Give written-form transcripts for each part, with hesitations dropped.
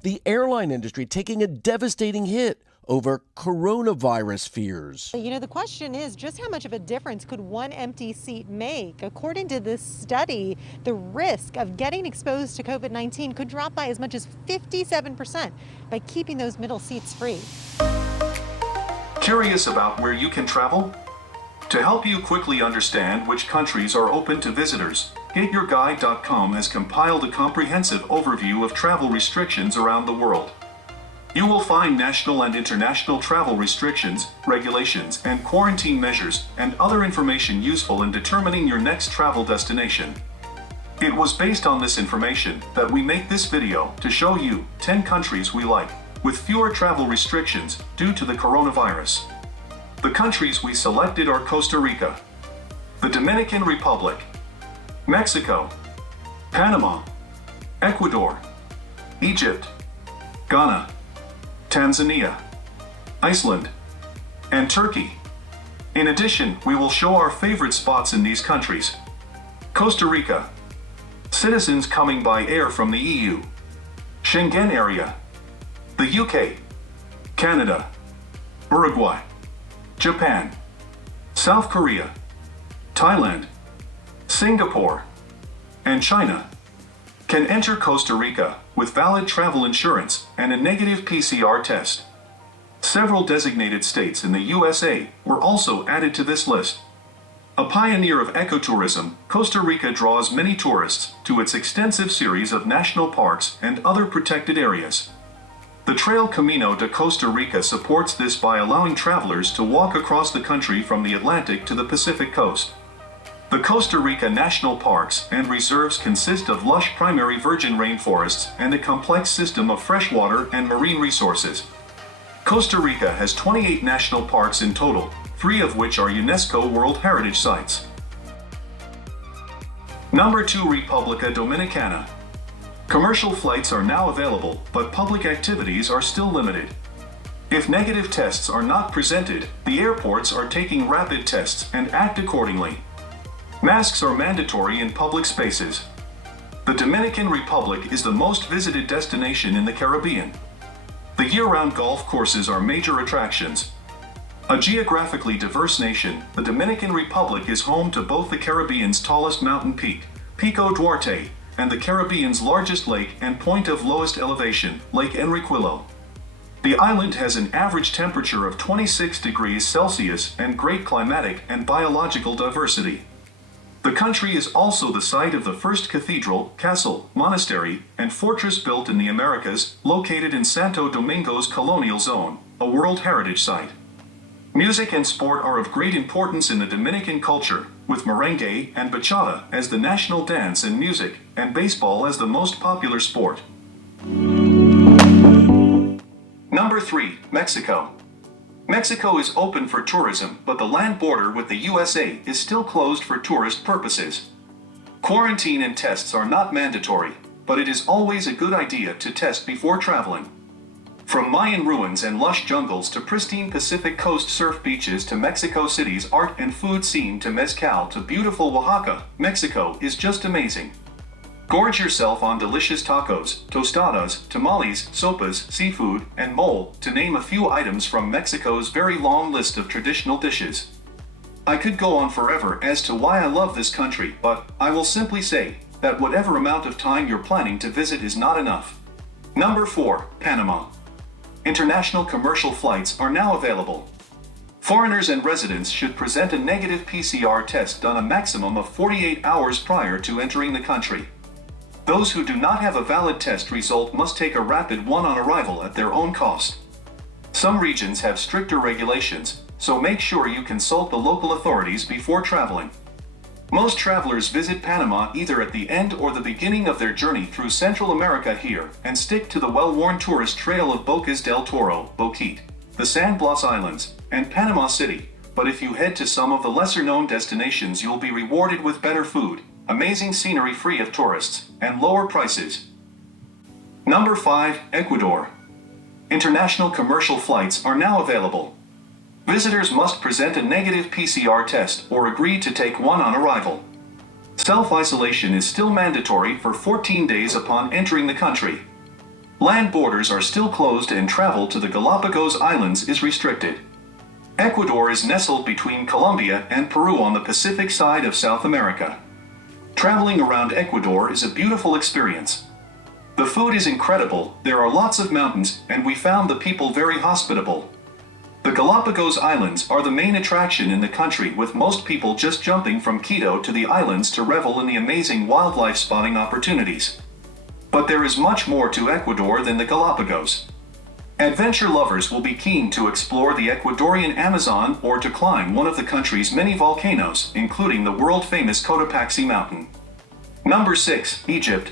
the airline industry taking a devastating hit over coronavirus fears. You know, the question is just how much of a difference could one empty seat make? According to this study, the risk of getting exposed to COVID-19 could drop by as much as 57% by keeping those middle seats free. Curious about where you can travel? To help you quickly understand which countries are open to visitors, GetYourGuide.com has compiled a comprehensive overview of travel restrictions around the world. You will find national and international travel restrictions, regulations, and quarantine measures, and other information useful in determining your next travel destination. It was based on this information that we make this video to show you 10 countries we like, with fewer travel restrictions due to the coronavirus. The countries we selected are Costa Rica, the Dominican Republic, Mexico, Panama, Ecuador, Egypt, Ghana, Tanzania, Iceland, and Turkey. In addition, we will show our favorite spots in these countries. Costa Rica. Citizens coming by air from the EU, Schengen area, the UK, Canada, Uruguay, Japan, South Korea, Thailand, Singapore, and China can enter Costa Rica with valid travel insurance and a negative PCR test. Several designated states in the USA were also added to this list. A pioneer of ecotourism, Costa Rica draws many tourists to its extensive series of national parks and other protected areas. The Trail Camino de Costa Rica supports this by allowing travelers to walk across the country from the Atlantic to the Pacific coast. The Costa Rica national parks and reserves consist of lush primary virgin rainforests and a complex system of freshwater and marine resources. Costa Rica has 28 national parks in total, 3 of which are UNESCO World Heritage Sites. Number 2, República Dominicana. Commercial flights are now available, but public activities are still limited. If negative tests are not presented, the airports are taking rapid tests and act accordingly. Masks are mandatory in public spaces. The Dominican Republic is the most visited destination in the Caribbean. The year-round golf courses are major attractions. A geographically diverse nation, the Dominican Republic is home to both the Caribbean's tallest mountain peak, Pico Duarte, and the Caribbean's largest lake and point of lowest elevation, Lake Enriquillo. The island has an average temperature of 26 degrees Celsius and great climatic and biological diversity. The country is also the site of the first cathedral, castle, monastery, and fortress built in the Americas, located in Santo Domingo's colonial zone, a World Heritage Site. Music and sport are of great importance in the Dominican culture, with merengue and bachata as the national dance and music, and baseball as the most popular sport. Number 3, Mexico. Mexico is open for tourism, but the land border with the USA is still closed for tourist purposes. Quarantine and tests are not mandatory, but it is always a good idea to test before traveling. From Mayan ruins and lush jungles to pristine Pacific Coast surf beaches to Mexico City's art and food scene to mezcal to beautiful Oaxaca, Mexico is just amazing. Gorge yourself on delicious tacos, tostadas, tamales, sopas, seafood, and mole, to name a few items from Mexico's very long list of traditional dishes. I could go on forever as to why I love this country, but I will simply say that whatever amount of time you're planning to visit is not enough. Number 4, Panama. International commercial flights are now available. Foreigners and residents should present a negative PCR test done a maximum of 48 hours prior to entering the country. Those who do not have a valid test result must take a rapid one on arrival at their own cost. Some regions have stricter regulations, so make sure you consult the local authorities before traveling. Most travelers visit Panama either at the end or the beginning of their journey through Central America here and stick to the well-worn tourist trail of Bocas del Toro, Boquete, the San Blas Islands, and Panama City, but if you head to some of the lesser-known destinations you'll be rewarded with better food, amazing scenery free of tourists, and lower prices. Number 5, Ecuador. International commercial flights are now available. Visitors must present a negative PCR test or agree to take one on arrival. Self-isolation is still mandatory for 14 days upon entering the country. Land borders are still closed and travel to the Galapagos Islands is restricted. Ecuador is nestled between Colombia and Peru on the Pacific side of South America. Traveling around Ecuador is a beautiful experience. The food is incredible, there are lots of mountains, and we found the people very hospitable. The Galapagos Islands are the main attraction in the country, with most people just jumping from Quito to the islands to revel in the amazing wildlife spotting opportunities. But there is much more to Ecuador than the Galapagos. Adventure lovers will be keen to explore the Ecuadorian Amazon or to climb one of the country's many volcanoes, including the world-famous Cotopaxi Mountain. Number 6. Egypt.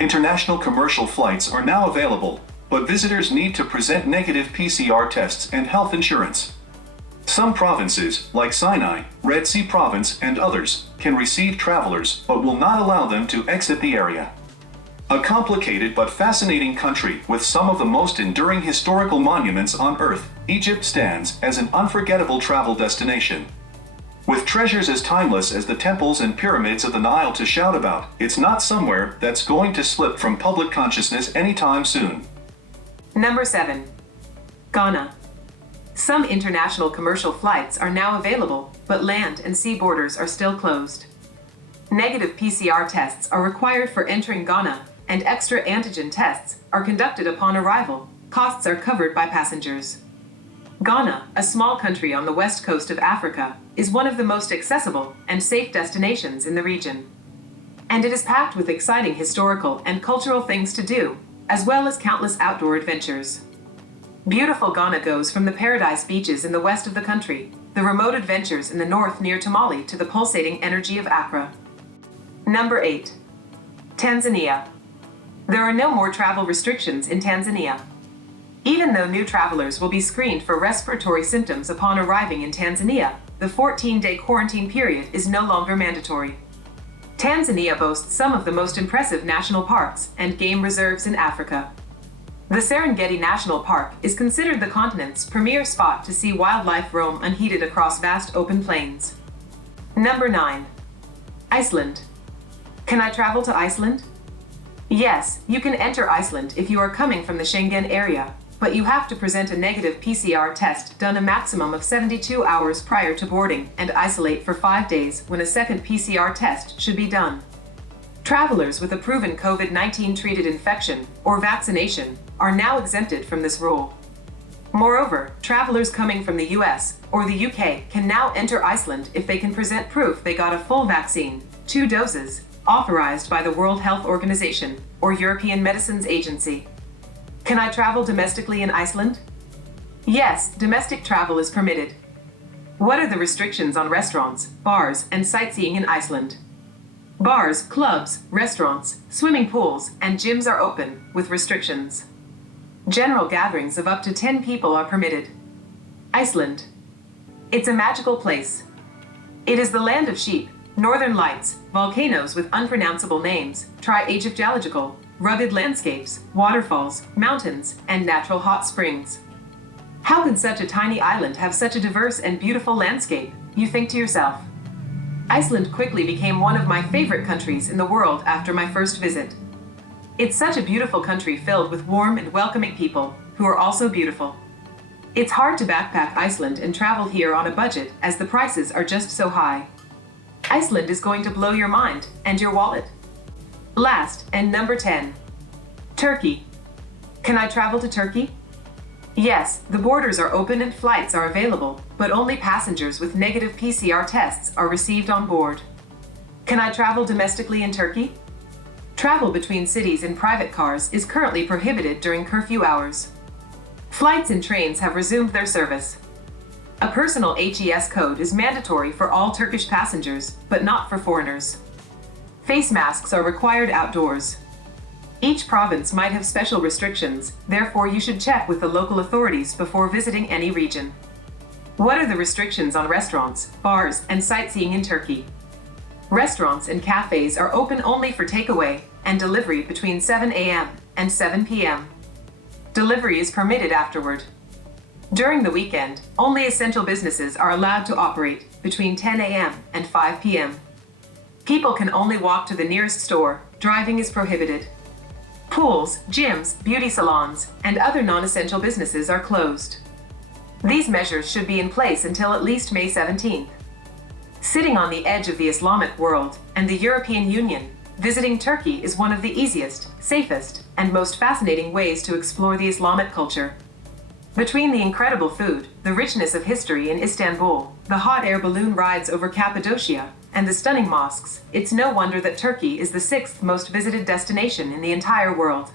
International commercial flights are now available, but visitors need to present negative PCR tests and health insurance. Some provinces, like Sinai, Red Sea Province, and others, can receive travelers but will not allow them to exit the area. A complicated but fascinating country with some of the most enduring historical monuments on Earth, Egypt stands as an unforgettable travel destination. With treasures as timeless as the temples and pyramids of the Nile to shout about, it's not somewhere that's going to slip from public consciousness anytime soon. Number 7. Ghana. Some international commercial flights are now available, but land and sea borders are still closed. Negative PCR tests are required for entering Ghana, and extra antigen tests are conducted upon arrival. Costs are covered by passengers. Ghana, a small country on the west coast of Africa, is one of the most accessible and safe destinations in the region. And it is packed with exciting historical and cultural things to do, as well as countless outdoor adventures. Beautiful Ghana goes from the paradise beaches in the west of the country, the remote adventures in the north near Tamale, to the pulsating energy of Accra. Number 8. Tanzania. There are no more travel restrictions in Tanzania. Even though new travelers will be screened for respiratory symptoms upon arriving in Tanzania, the 14-day quarantine period is no longer mandatory. Tanzania boasts some of the most impressive national parks and game reserves in Africa. The Serengeti National Park is considered the continent's premier spot to see wildlife roam unheeded across vast open plains. Number 9. Iceland. Can I travel to Iceland? Yes, you can enter Iceland if you are coming from the Schengen area, but you have to present a negative PCR test done a maximum of 72 hours prior to boarding and isolate for 5 days when a second PCR test should be done. Travelers with a proven COVID-19 treated infection or vaccination are now exempted from this rule. Moreover, travelers coming from the US or the UK can now enter Iceland if they can present proof they got a full vaccine, 2 doses, authorized by the World Health Organization or European Medicines Agency. Can I travel domestically in Iceland? Yes, domestic travel is permitted. What are the restrictions on restaurants, bars, and sightseeing in Iceland? Bars, clubs, restaurants, swimming pools, and gyms are open, with restrictions. General gatherings of up to 10 people are permitted. Iceland. It's a magical place. It is the land of sheep, northern lights, volcanoes with unpronounceable names, tri-Egyptological, rugged landscapes, waterfalls, mountains, and natural hot springs. How could such a tiny island have such a diverse and beautiful landscape, you think to yourself? Iceland quickly became one of my favorite countries in the world after my first visit. It's such a beautiful country filled with warm and welcoming people, who are also beautiful. It's hard to backpack Iceland and travel here on a budget as the prices are just so high. Iceland is going to blow your mind and your wallet. Last, and number 10. Turkey. Can I travel to Turkey? Yes, the borders are open and flights are available, but only passengers with negative PCR tests are received on board. Can I travel domestically in Turkey? Travel between cities in private cars is currently prohibited during curfew hours. Flights and trains have resumed their service. A personal HES code is mandatory for all Turkish passengers, but not for foreigners. Face masks are required outdoors. Each province might have special restrictions, therefore you should check with the local authorities before visiting any region. What are the restrictions on restaurants, bars, and sightseeing in Turkey? Restaurants and cafes are open only for takeaway and delivery between 7 a.m. and 7 p.m. Delivery is permitted afterward. During the weekend, only essential businesses are allowed to operate between 10 a.m. and 5 p.m. People can only walk to the nearest store. Driving is prohibited. Pools, gyms, beauty salons, and other non-essential businesses are closed. These measures should be in place until at least May 17th. Sitting on the edge of the Islamic world and the European Union, visiting Turkey is one of the easiest, safest, and most fascinating ways to explore the Islamic culture. Between the incredible food, the richness of history in Istanbul, the hot air balloon rides over Cappadocia, and the stunning mosques, it's no wonder that Turkey is the 6th most visited destination in the entire world.